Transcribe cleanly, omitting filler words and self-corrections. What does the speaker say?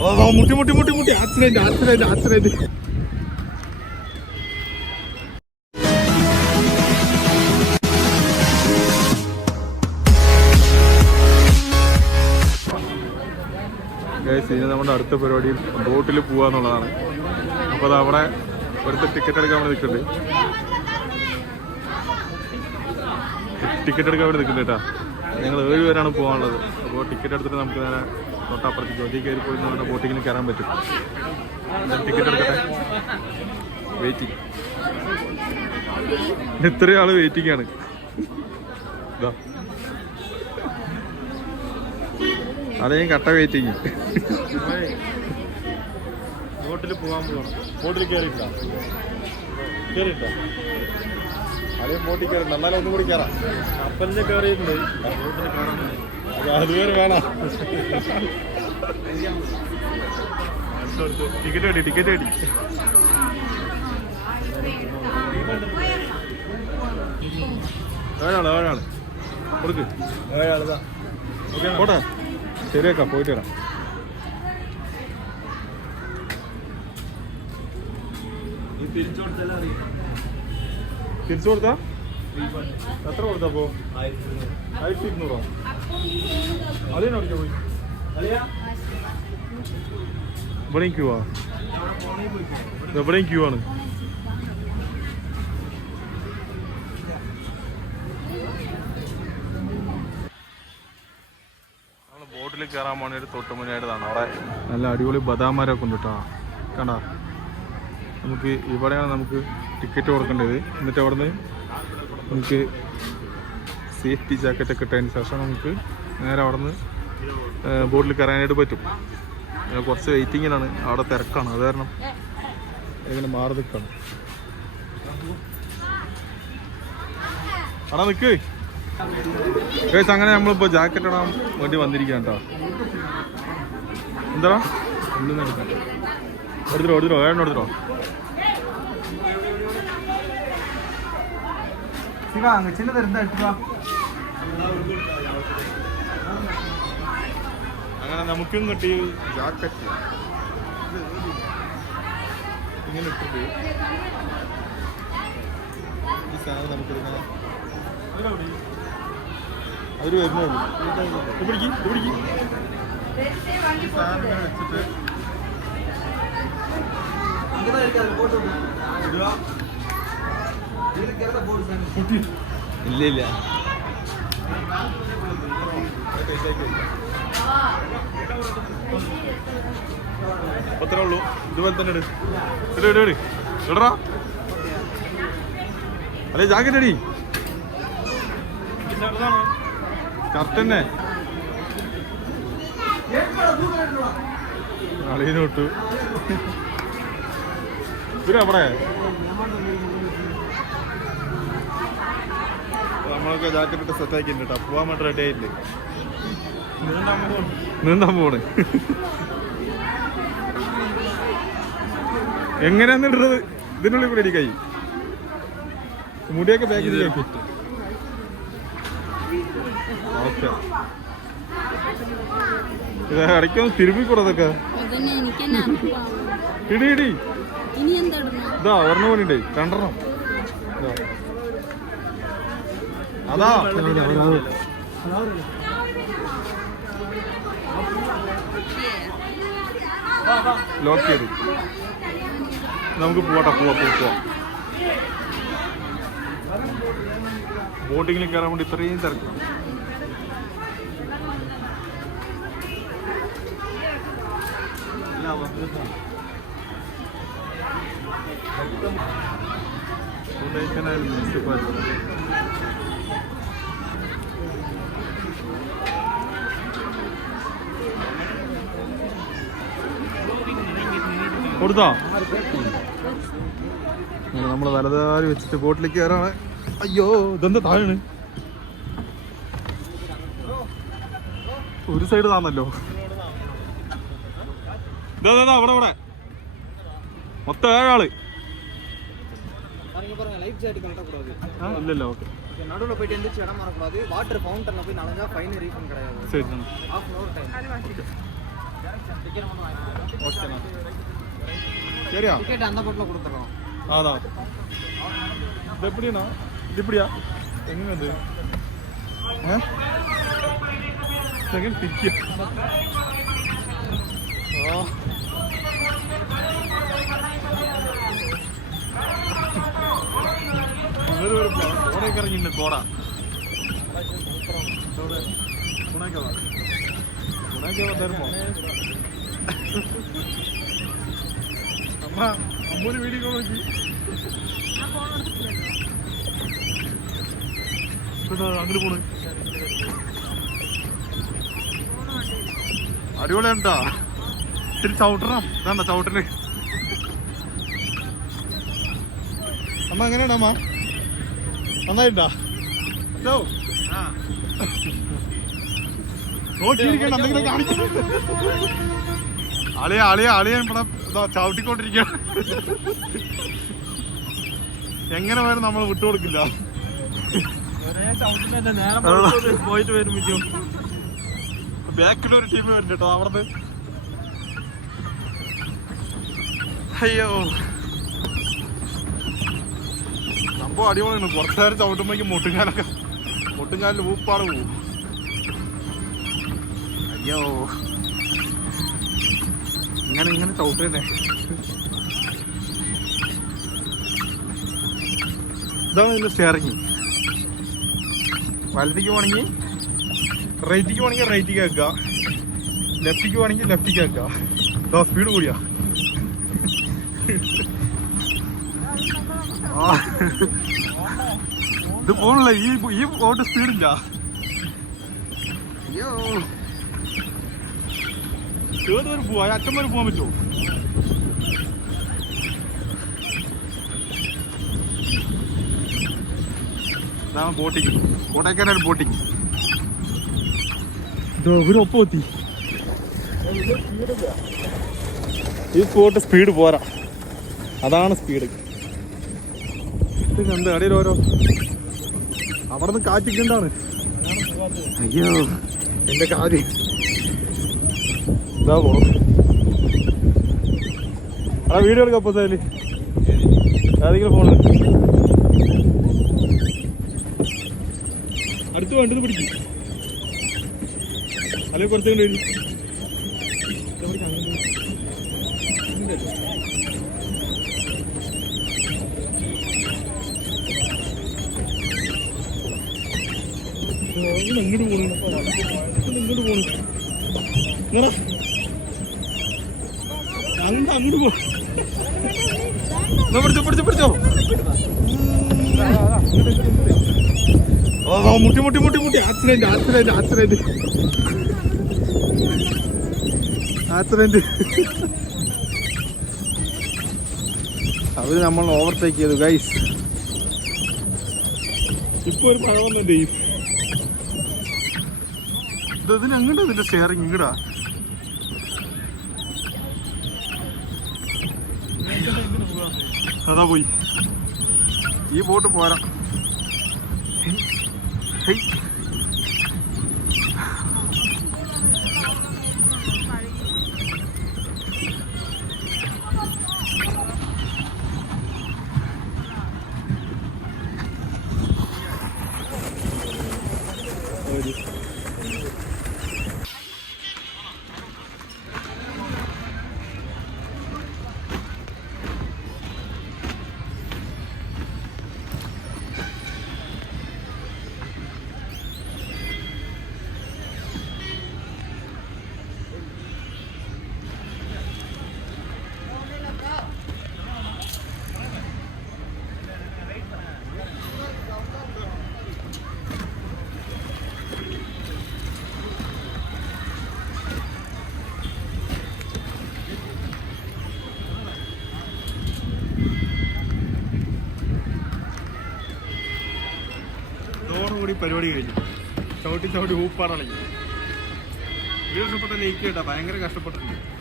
മുട്ടി മുട്ടി മുട്ടി മുട്ടി ആക്സിഡന്റ് ആക്സിഡന്റ് ആക്സിഡന്റ്. ഇനി നമ്മുടെ അടുത്ത പരിപാടി ബോട്ടിൽ പോവാന്നുള്ളതാണ്. അപ്പോൾ അവിടെ ഒരുത്ത ടിക്കറ്റ് എടുക്കാൻ വേണ്ടി നിൽക്കുന്നുണ്ട്. ടിക്കറ്റ് എടുക്കാൻ വേണ്ടി നിൽക്കുന്നുണ്ട് കേട്ടോ. ഞങ്ങൾ 7 പേരാണ് പോകാനുള്ളത്. അപ്പോൾ ടിക്കറ്റ് എടുത്തിട്ട് നമുക്ക് നേരെ തൊട്ടപ്പുറത്തേക്ക് ഒറ്റ കയറി പോയി നമ്മുടെ ബോട്ടിങ്ങിന് കയറാൻ പറ്റും. ടിക്കറ്റ് എടുക്കട്ടെ. വെയിറ്റിംഗ്, ഇത്രയും ആള് വെയിറ്റിംഗ് ആണ്. അതേ കട്ട വെയിറ്റിംഗ്. ബോട്ടിൽ പോകാൻ പോകണം. ബോട്ടിൽ കയറിയിട്ടോ കയറിയിട്ടോ അതേ ബോട്ടിൽ കയറിയിട്ടുണ്ട്. എന്നാലും ഒന്നും കൂടി കയറാം. കപ്പലിന് കയറിയിട്ടുണ്ട്. ബോട്ടിൽ കയറാൻ അതുവരെ വേണം. ടിക്കറ്റ് കിട്ടി ടിക്കറ്റ് കിട്ടി. ഏഴാള് കൊടുക്ക്. ഏഴാളതാ പോട്ടെ. ശരിയാക്കാം, പോയിട്ട് വരാം. തിരിച്ചു കൊടുത്താ എത്ര കൊടുത്തപ്പോ? 1200. അതിനെ അടിക്കാൻ പോയി. ഇവിടെയും ക്യൂ ആ, എവിടെയും ക്യൂ ആണ്. ബോട്ടിൽ കയറാൻ വേണ്ടിയിട്ട് തൊട്ട് മുന്നായിട്ടാണ്. അവിടെ നല്ല അടിപൊളി ബദാമരൊക്കെ ഉണ്ട് കേട്ടോ. കണ്ടാ, നമുക്ക് ഇവിടെയാണ് നമുക്ക് ടിക്കറ്റ് കൊടുക്കേണ്ടത്. എന്നിട്ട് അവിടെ നിന്ന് നമുക്ക് സേഫ്റ്റി ജാക്കറ്റൊക്കെ ഇട്ടതിന് ശേഷം നമുക്ക് നേരെ അവിടെ നിന്ന് ബോട്ടിൽ കയറാനായിട്ട് പറ്റും. കുറച്ച് വെയിറ്റിങ്ങിലാണ്, അവിടെ തിരക്കാണ്. അത് കാരണം ഇങ്ങനെ മാറി നിൽക്കണം. അവിടെ നിൽക്ക്. അങ്ങനെ നമ്മളിപ്പോൾ ജാക്കറ്റ് ഇടാൻ വേണ്ടി വന്നിരിക്കുകയാണ് കേട്ടോ. എന്താ ഉള്ളിൽ എടുക്കാം. എടുത്തിട്ടോ ഏഴെണ്ണം എടുത്തിട്ടോ. അങ്ങനെ നമുക്കും കിട്ടി ജാക്കറ്റ്. ഇങ്ങനെ ഇട്ടിട്ട് ഈ സാധനം നമുക്കിങ്ങനെ അവര് വരുന്നുള്ളൂ. പിടിക്കും ഈ സാധനം ഇങ്ങനെ വെച്ചിട്ട് ഇല്ല അത്രേ ഉള്ളൂ. ഇതുപോലെ തന്നെ ഇടറാ. അല്ലേ ജാക്കറ്റ് അടി കറക്റ്റ് തന്നെ. അളിയനോട്ടു അവിടെ നമ്മളൊക്കെ ജാക്കറ്റ് ഇട്ട് സെറ്റ് ആക്കിയിട്ടുണ്ട് കേട്ടോ. പോവാൻ വേണ്ടി റെഡി ആയില്ലേ? നീന്താൻ പോണ്. എങ്ങനെയാന്ന് ഇടുന്നത്? ഇതിനുള്ളിൽ കൂടെ കൈ മുടിയൊക്കെ ബാക്കിലേക്ക്. ഓക്കെ, ഇടയ്ക്കൊന്ന് തിരുമ്മിക്കൂടതൊക്കെ. ഇടി ഇതാ ഒരെണ്ണം പണിണ്ടേ, രണ്ടെണ്ണം. അതാ ലോക്ക് ചെയ്ത് നമുക്ക് പോവാം. ബോട്ടിങ്ങിൽ കയറാൻ വേണ്ടി ഇത്രയും തിരക്കാണ്. കൊടുത്തോ? നമ്മള് വലതാരി വെച്ചിട്ട് ബോട്ടിലേക്ക് കയറാണ്. അയ്യോ ഇതെന്താ താഴാണ്? ഒരു സൈഡ് താന്നല്ലോ. അവിടെ மொத்தம் 7 ஆளு. லைஃப் ஜாக்கெட் கரெக்ட்டா கூடாது. இல்ல ஓகே. நடுவுல போய் எந்திரிச்சு இடம் மாற கூடாது. வாட்டர் ஃபவுண்டன்ல போய் நலஞ்சா ஃபைன் ரீஃபண்ட் கிடையாது. சரி. 1/2 hour டைம். சரியா அதான் இது எப்படிண்ணா இது எப்படியா எங்க அது கோடைக்கறங்கின்னு கோடா புனைக்கவா தருமோ അമ്മ അമ്മൂര് വീഡിയോ നോക്കി അങ്ങോട്ട് പോണ് അടിപൊളിയാണ്ടാ ഇത്തിരി ചവിട്ടണം ഇതാണ്ട ചവിട്ടല് അമ്മ എങ്ങനെയാ അമ്മ നന്നായിട്ടാ നോക്കിയിരിക്കണ്ട എന്തെങ്കിലും കാണിക്കുന്നു അളിയൻ ഇവിടെ ചവിട്ടിക്കൊണ്ടിരിക്കുക എങ്ങനെ പോയാലും നമ്മൾ വിട്ടുകൊടുക്കില്ല പോയിട്ട് വരും ബാക്കിലൊരു ടീം വരുന്നുണ്ട് കേട്ടോ അവിടുന്ന് അയ്യോ സംഭവം അടിപൊളിയാണ് കുറച്ചു നേരം ചവിട്ടുമ്പോഴേക്ക് മുട്ടുകാലിൽ ഊപ്പാട് പോവും അയ്യോ ഇങ്ങനെ ചവിട്ടേ ഇതാണ് ഇതിന്റെ സ്റ്റിയറിങ് വലത്തേക്ക് പോകണമെങ്കിൽ റൈറ്റിക്ക് വെക്കുക ലെഫ്റ്റിക്ക് പോകണമെങ്കിൽ ലെഫ്റ്റിക്ക് വെക്കുക സ്പീഡ് കൂടിയാ ഇത് പോണില്ല ഈ ബോട്ട് സ്പീഡില്ല അയ്യോ ഏതൊരു പോവാ അറ്റം വരെ പോകാൻ പറ്റുമോ ഇതാണ് ബോട്ടിങ് കോട്ടയ്ക്കാനൊരു ബോട്ടിങ് ഇവരൊപ്പം എത്തി ഈ ബോട്ട് സ്പീഡ് പോരാ അതാണ് സ്പീഡ് കണ്ട് അടിയിൽ ഓരോ അവിടെ നിന്ന് കാറ്റിക്കൊണ്ടാണ് അയ്യോ എന്റെ കാര്യം ഇതാ പോ ആ വീഡിയോ എടുക്കാം അപ്പൊ സാരി ഏതെങ്കിലും ഫോണ് അടുത്ത് വേണ്ടത് പിടിക്കും അല്ലെങ്കിൽ കുറച്ചുകൊണ്ട് വരും ഇങ്ങോട്ട് പോണു അങ്ങോട്ട് പോ പിടിച്ചോ മുട്ടി ആക്സിഡന്റ് അവര് നമ്മൾ ഓവർടേക്ക് ചെയ്തു ഗൈസ് ഇപ്പൊ ഒരു മഴ വന്നുണ്ട് ഇതിനങ്ങോട്ട് ഇതിന്റെ ഷെയറിങ് ഇങ്ങടാ അതാ പോയി ഈ ബോട്ട് പോരാ പരിപാടി കഴിഞ്ഞു ചവിട്ടി ഊപ്പാടണി വീട് ഇഷ്ടപ്പെട്ട ലൈക്ക് കേട്ടാ ഭയങ്കര കഷ്ടപ്പെട്ടിട്ടുണ്ട്